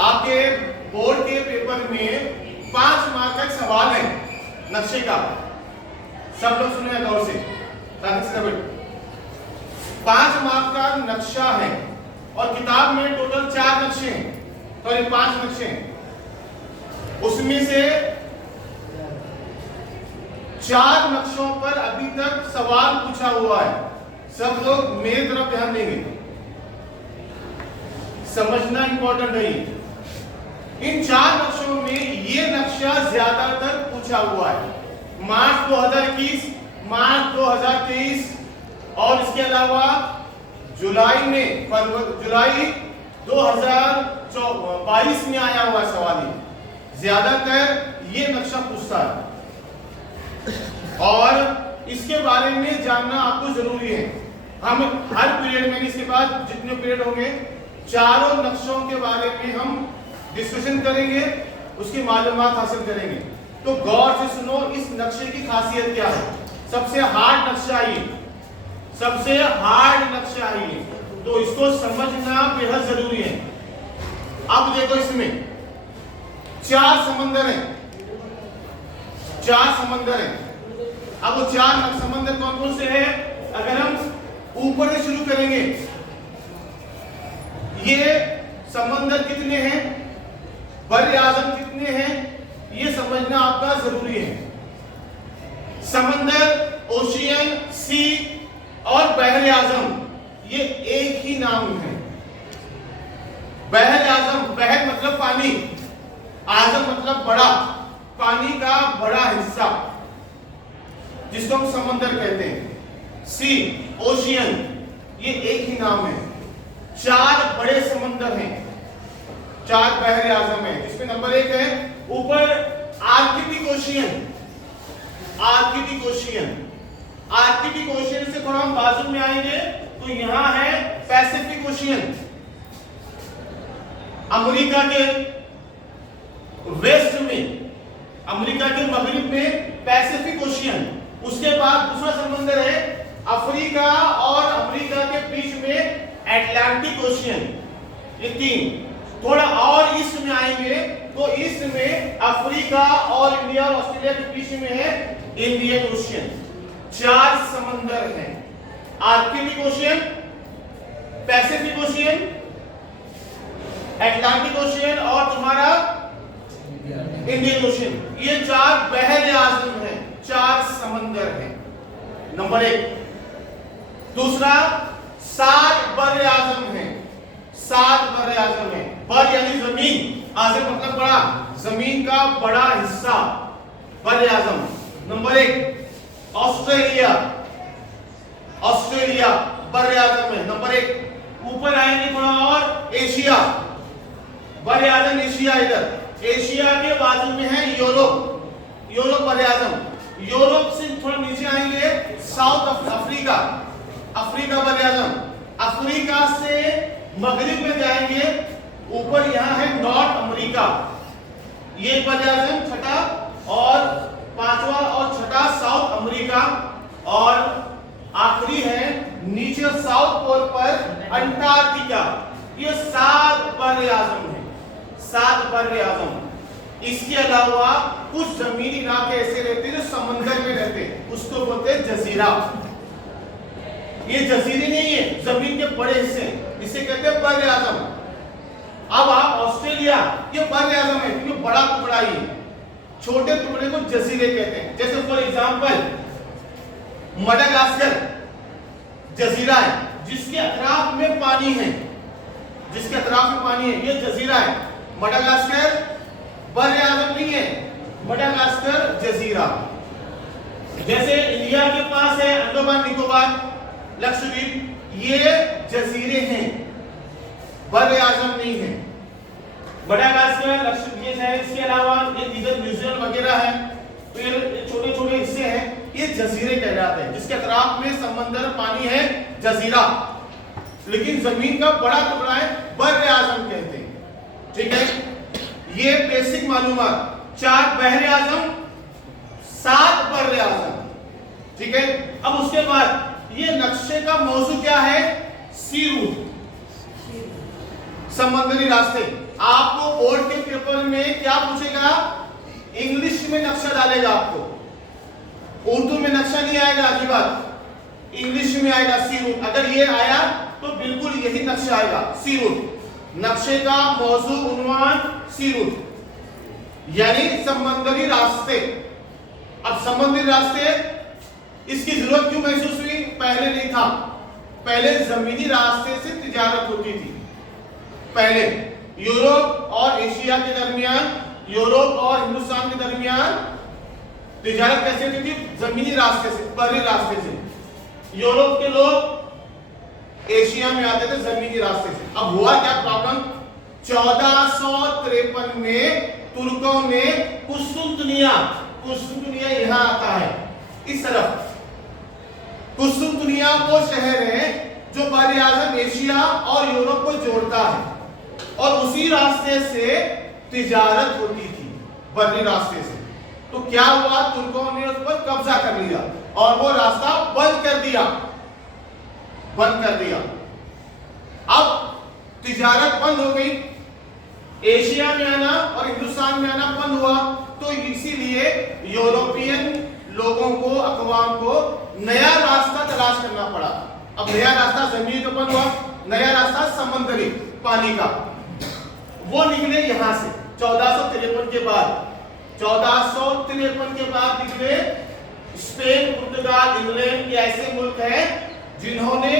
आपके बोर्ड के पेपर में 5 मार्क का सवाल है नक्शे का। सब लोग सुने गौर से। 5 मार्क का नक्शा है और किताब में टोटल 4 नक्शे हैं, सॉरी 5 नक्शे हैं। उसमें से 4 नक्शों पर अभी तक सवाल पूछा हुआ है। सब लोग मेरी तरफ ध्यान देंगे, समझना इंपॉर्टेंट है। इन 4 नक्शों में ये नक्शा ज्यादातर पूछा हुआ है। मार्च 2021, मार्च 2023 और इसके अलावा जुलाई 2022 में आया हुआ सवाल है। ज्यादातर ये नक्शा पूछता है और इसके बारे में जानना आपको जरूरी है। हम हर पीरियड में, इसके बाद जितने पीरियड होंगे, चारों नक्शों के बारे में हम डिस्कशन करेंगे, उसकी मालूमात हासिल करेंगे। तो गौर से सुनो, इस नक्शे की खासियत क्या है। सबसे हार्ड नक्शा है, सबसे हार्ड नक्शा है, तो इसको समझना बेहद जरूरी है। अब देखो, इसमें 4 समंदर हैं, 4 समंदर हैं। अब वो 4 समंदर कौन कौन से हैं? अगर हम ऊपर से शुरू करेंगे, ये समंदर कितने हैं, बर्रे आज़म कितने हैं, ये समझना आपका जरूरी है। समंदर, ओशियन, सी और बहरे आज़म, ये एक ही नाम है। बहरे आज़म, बहर मतलब पानी, आज़म मतलब बड़ा, पानी का बड़ा हिस्सा, जिसको हम समंदर कहते हैं। सी, ओशियन, ये एक ही नाम है। 4 बड़े समंदर हैं, 4 बहरे आज़म हैं, जिसमें नंबर 1 है ऊपर Arctic ocean. Arctic ocean, Arctic ocean से थोड़ा हम बाजू में आएंगे तो यहां है पैसिफिक ओशियन। अमेरिका के वेस्ट में, अमेरिका के मगरिब में पैसिफिक ओशियन। उसके बाद दूसरा समंदर है अफ्रीका और अमेरिका के बीच में अटलांटिक ओशियन। ये 3। थोड़ा और ईस्ट में आएंगे तो ईस्ट में अफ्रीका और इंडिया और ऑस्ट्रेलिया के बीच में है इंडियन ओशियन। 4 समंदर हैं, Arctic ocean, Pacific ocean, Atlantic ocean और तुम्हारा इंडियन ओशियन। ये 4 बहरे आज़म हैं, 4 समंदर हैं, नंबर 1। दूसरा 7 बर्रे आज़म हैं, 7 बर्रे आज़म हैं। बर यानी जमीन, आज़म मतलब बड़ा, जमीन का बड़ा हिस्सा, बर्रे आज़म। नंबर 1 ऑस्ट्रेलिया, ऑस्ट्रेलिया बर्रे आज़म है, नंबर 1। ऊपर आएंगे थोड़ा और, एशिया, बर्रे आज़म एशिया। इधर एशिया के बाजू में है यूरोप, यूरोप बर्रे आज़म। यूरोप से थोड़ा नीचे आएंगे साउथ अफ्रीका, अफ्रीका बर्रे आज़म। अफ्रीका से मगरिब में जाएंगे, ऊपर यहां है नॉर्थ अमेरिका, ये बर्रे आज़म 6ठा, और 5वां और 6ठा साउथ अमेरिका, और आखिरी है नीचे साउथ पोल पर अंटार्कटिका। ये 7 बर्रे आज़म है, 7 बर्रे आज़म। इसके अलावा कुछ जमीनी इलाके ऐसे रहते हैं जो समंदर में रहते हैं, उसको बोलते हैं जजीरा। ये जजीरे नहीं है, जमीन के बड़े हिस्से, इसे कहते हैं बर्रे आज़म। अब आप ऑस्ट्रेलिया, ये बर्रे आज़म है क्योंकि बड़ा टुकड़ा ही है, छोटे टुकड़े को जजीरे कहते हैं। जैसे फॉर एग्जांपल मडागास्कर जजीरा है, जिसके अतराफ में पानी है, जिसके अतराफ में पानी है, ये जजीरा है। मडागास्कर बर्रे आज़म नहीं है, मडागास्कर जजीरा। जैसे इंडिया के पास है अंडमान निकोबार, लक्षद्वीप, ये जजीरे हैं, बर्रे आज़म नहीं है। मडागास्कर, लक्षद्वीप है। इसके अलावा ये इधर न्यूजीलैंड वगैरह है, तो ये छोटे छोटे हिस्से हैं, ये जजीरे कहलाते हैं, जिसके अतराफ में समंदर पानी है, जजीरा। लेकिन जमीन का बड़ा टुकड़ा है, बर्रे आज़म कहते हैं। ठीक है, ये बेसिक मालूमात। 4 बहरे आज़म, 7 बर्रे आज़म। ठीक है, अब उसके बाद ये नक्शे का मौजू क्या है? सी रूट। समंदरी रास्ते। आपको बोर्ड के पेपर में क्या पूछेगा, इंग्लिश में नक्शा डालेगा आपको, उर्दू में नक्शा नहीं आएगा, अजीब बात, इंग्लिश में आएगा सी रूट। अगर ये आया तो बिल्कुल यही नक्शा आएगा, सी रूट। नक्शे का मौजू उन्वान सी रूट, यानी समंदरी रास्ते। अब समंदरी रास्ते, इसकी जरूरत क्यों महसूस हुई? पहले नहीं था, पहले जमीनी रास्ते से तिजारत होती थी। पहले यूरोप और एशिया के दरमियान, यूरोप और हिंदुस्तान के दरमियान तिजारत कैसे होती थी? जमीनी रास्ते से, बहरी रास्ते से। यूरोप के लोग एशिया में आते थे जमीनी रास्ते से। अब हुआ क्या प्रॉब्लम, 1453 में तुर्कों ने कुस्तुंतनिया यहां आता है इस तरफ। कुस्तुंतनिया वो शहर है जो बरे आजम एशिया और यूरोप को जोड़ता है, और उसी रास्ते से तिजारत होती थी, बर्री रास्ते से। तो क्या हुआ, तुर्कों ने उस पर कब्जा कर लिया और वो रास्ता बंद कर दिया। अब तिजारत बंद हो गई, एशिया में आना और हिंदुस्तान में आना बंद हुआ, तो इसीलिए यूरोपियन लोगों को, अक़वाम को नया रास्ता तलाश करना पड़ा। अब नया रास्ता जमीन तो बंद हुआ, नया रास्ता समंदरी पानी का, वो निकले यहां से 1453 के बाद। 1453 के बाद निकले स्पेन, पुर्तगाल, इंग्लैंड, ये ऐसे मुल्क हैं जिन्होंने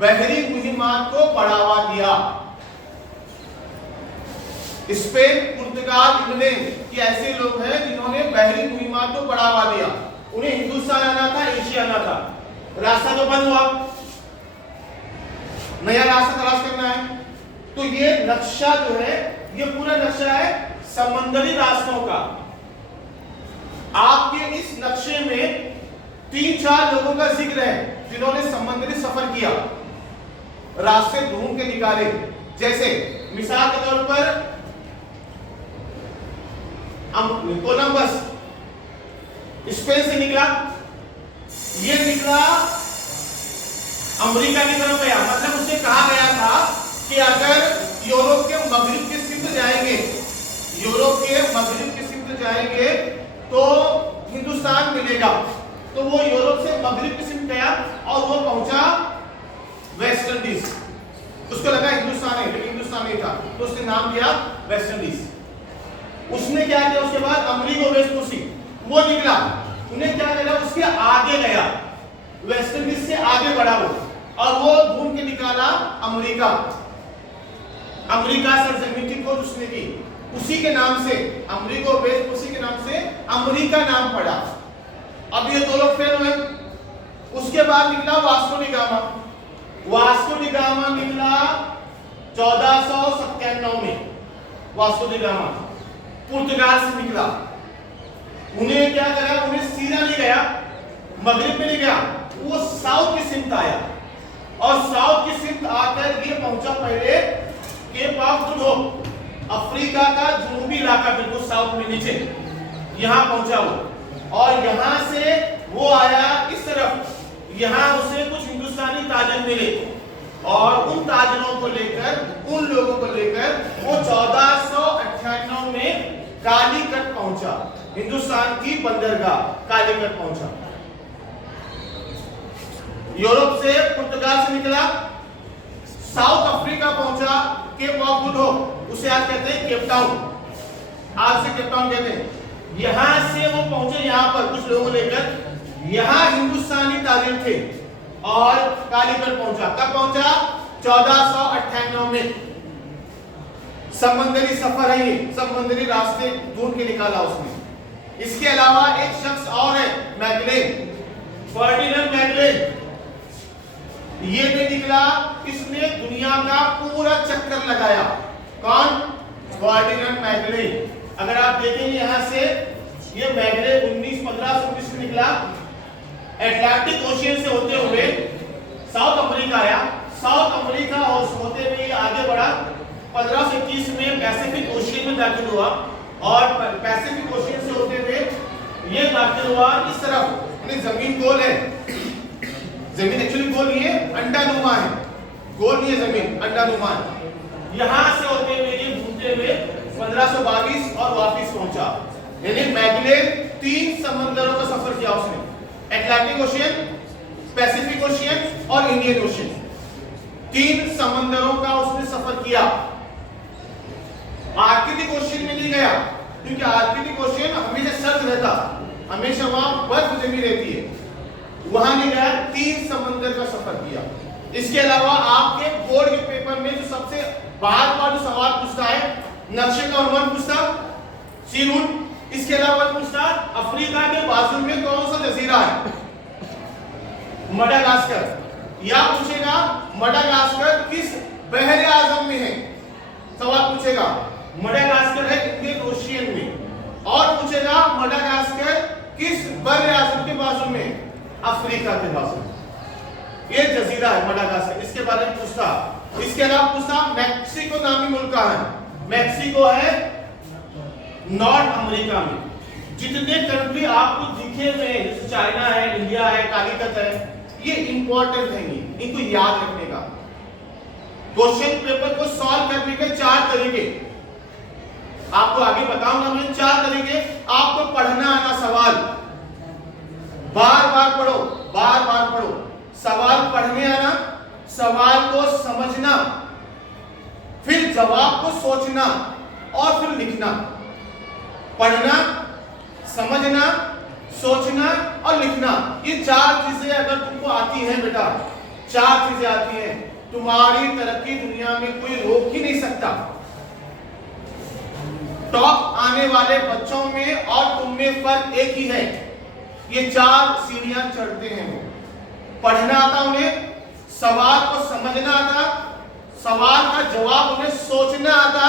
बहरी मुहिमात को बढ़ावा दिया। स्पेन, पुर्तगाल, इंग्लैंड के ऐसे लोग हैं जिन्होंने बहरी मुहिमात को बढ़ावा दिया। उन्हें हिंदुस्तान आना था, एशिया आना था, रास्ता तो बंद हुआ, नया रास्ता तलाश करना है। तो ये नक्शा जो है, ये पूरा नक्शा है समंदरी रास्तों का। आपके इस नक्शे में 3-4 लोगों का जिक्र है जिन्होंने समंदरी सफर किया, रास्ते ढूंढ के निकाले। जैसे मिसाल के तौर पर कोलंबस स्पेन से निकला, ये निकला अमेरिका की तरफ गया। मतलब उसे कहा गया था कि अगर यूरोप के मगरिब की सिमत जाएंगे, यूरोप के मगरिब की सिमत जाएंगे तो हिंदुस्तान मिलेगा। तो वो यूरोप से मगरिब की सिमत गया और वो पहुंचा वेस्ट इंडीज। उसको लगा हिंदुस्तान है, लेकिन हिंदुस्तान नहीं था, तो उसने नाम दिया वेस्ट इंडीज। उसने क्या किया, उसके बाद अमेरिको वेस्पुसी वो निकला, उन्हें क्या किया, उसके आगे गया, वेस्ट इंडीज से आगे बढ़ा वो, और वो ढूंढ के निकाला अमेरिका। अमेरिका सरजमीन की खोज उसने की, उसी के नाम से, अमेरिको वेस्पुसी के नाम से अमेरिका नाम पड़ा। अब ये दो लोग फेल हुए। उसके बाद निकला Vasco D gamma. Vasco D gamma निकला 1497 में। वास्को डी गामा पुर्तगाल से निकला। उन्हें क्या करा, उन्हें सीधा नहीं गया, मगरिब में नहीं गया, वो साउथ की सिमत आया, और साउथ की सिमत आकर ये पहुंचा पहले Cape of Good Hope, Africa का जनूबी इलाका, बिल्कुल साउथ में नीचे, यहां पहुंचा वो। और यहां से वो आया इस तरफ, यहां उसे कुछ हिंदुस्तानी ताजर मिले, और उन ताजरों को लेकर, उन लोगों को लेकर वो 1498 में कालीकट पहुंचा, हिंदुस्तान की बंदरगाह कालीकट पहुंचा। यूरोप से, पुर्तगाल से निकला, साउथ अफ्रीका पहुंचा, केप ऑफ गुड होप, उसे आज कहते हैं केप टाउन, आज से केप टाउन कहते हैं। यहां से वो पहुंचे यहां पर कुछ लोगों को लेकर, यहां हिंदुस्तानी ताजिर थे, और कालीकट पहुंचा। कब पहुंचा? 1498 में। समंदरी सफर है ये, समंदरी रास्ते ढूंढ के निकाला उसने। इसके अलावा एक शख्स और है, मैगलेन, फर्डिनेंड मैगलेन। ये भी निकला, इसने दुनिया का पूरा चक्कर लगाया। कौन? Ferdinand Magellan. अगर आप देखेंगे यहां से, ये मैगलेन 1519 में निकला, अटलांटिक ओशियन से होते हुए साउथ अमेरिका आया, साउथ अमेरिका और होते हुए आगे बढ़ा, 1521 में पैसिफिक ओशियन में दाखिल हुआ, और पैसिफिक ओशियन से होते हुए ये दाखिल हुआ इस तरफ। जमीन गोल है, जमीन एक्चुअली गोल नहीं है, अंडानुमा है, गोल नहीं है जमीन, अंडानुमा है। यहां से होते हुए ये घूमते हुए 1522 और वापस पहुंचा। यानी मैगलेन 3 समंदरों का सफर किया उसने, अटलांटिक ओशियन, पैसिफिक ओशियन और इंडियन ओशियन। 3 समंदरों का उसने सफर किया। आर्कटिक ओशियन में नहीं गया क्योंकि आर्कटिक ओशियन हमेशा सर्द रहता, हमेशा वहां बर्फ जमी रहती है, वहां नहीं गया। 3 समंदर का सफर किया। इसके अलावा आपके बोर्ड के पेपर में जो सबसे बार जो सवाल पूछता है, नक्शे का अनुमान पूछता, सी रूट। इसके अलावा पूछता अफ्रीका के बाजू में कौन सा जजीरा है, मडागास्कर। या पूछेगा मडागास्कर किस बहरे आजम में है, सवाल पूछेगा। मडागास्कर है इंडियन ओशियन में। और पूछेगा मडागास्कर किस बहरे आजम के बाजू में, अफ्रीका के बाजू में। ये जजीरा है मडागास्कर, इसके बारे में पूछता। इसके अलावा पूछता मैक्सिको नामी मुल्क कहां है। मैक्सिको है नॉर्थ अमेरिका में। जितने कंट्री आपको दिखे हुए हैं, जैसे चाइना है, इंडिया है, कालीकत है, ये इंपॉर्टेंट है, इनको याद रखने का। क्वेश्चन पेपर को सॉल्व करने के 4 तरीके आपको आगे बताऊंगा मैं। 4 तरीके आपको पढ़ना आना, सवाल बार बार पढ़ो, बार बार पढ़ो। सवाल पढ़ने आना, सवाल को समझना, फिर जवाब को सोचना और फिर लिखना। पढ़ना, समझना, सोचना और लिखना, ये 4 चीजें अगर तुमको आती हैं बेटा, 4 चीजें आती हैं, तुम्हारी तरक्की दुनिया में कोई रोक ही नहीं सकता। टॉप आने वाले बच्चों में और तुम में फर्क एक ही है, ये 4 सीढ़ियां चढ़ते हैं। वो पढ़ना आता उन्हें, सवाल को समझना आता, सवाल का जवाब उन्हें सोचना आता,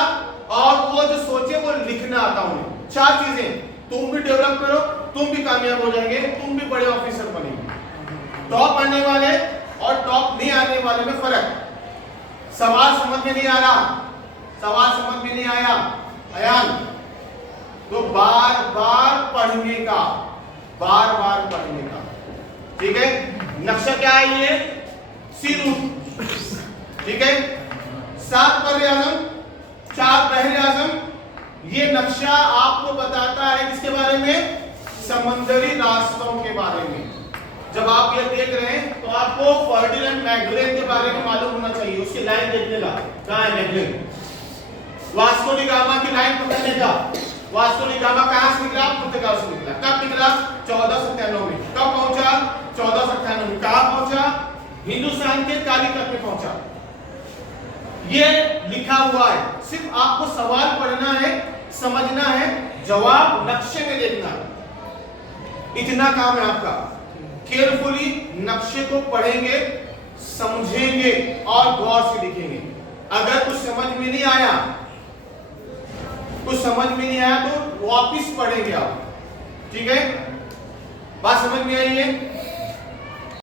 और वो जो सोचे वो लिखना आता उन्हें। 4 चीजें तुम भी डेवलप करो, तुम भी कामयाब हो जाएंगे, तुम भी बड़े ऑफिसर बनेंगे। टॉप आने वाले और टॉप नहीं आने वाले में फर्क। सवाल समझ में नहीं आ रहा, सवाल समझ में नहीं आया अयान, तो बार बार पढ़ने का, बार बार पढ़ने का, ठीक है। नक्शा क्या है ये, सी रूट, ठीक है। 7 बहरे आजम, 4 बहरे आजम। ये नक्शा आपको बताता है किसके बारे में, समंदरी रास्तों के बारे में। जब आप ये देख रहे हैं तो आपको फर्डिनेंड मैगलेन के बारे में मालूम होना चाहिए, उसकी लाइन देखने का, कहां है मैगलेन। वास्को डी गामा की लाइन पकड़ने का। वास्को डी गामा कहां से निकला, पुर्तगाल से निकला। कब निकला, 1497 में। कब पहुंचा, 1497 में। कहां पहुंचा, हिंदुस्तान के कालीकत में पहुंचा। ये लिखा हुआ है, सिर्फ आपको सवाल पढ़ना है, समझना है, जवाब नक्शे में देखना है, इतना काम है आपका। केयरफुली नक्शे को पढ़ेंगे, समझेंगे और गौर से लिखेंगे। अगर कुछ समझ में नहीं आया, कुछ समझ में नहीं आया तो वापिस पढ़ेंगे आप, ठीक है। बात समझ में आई है।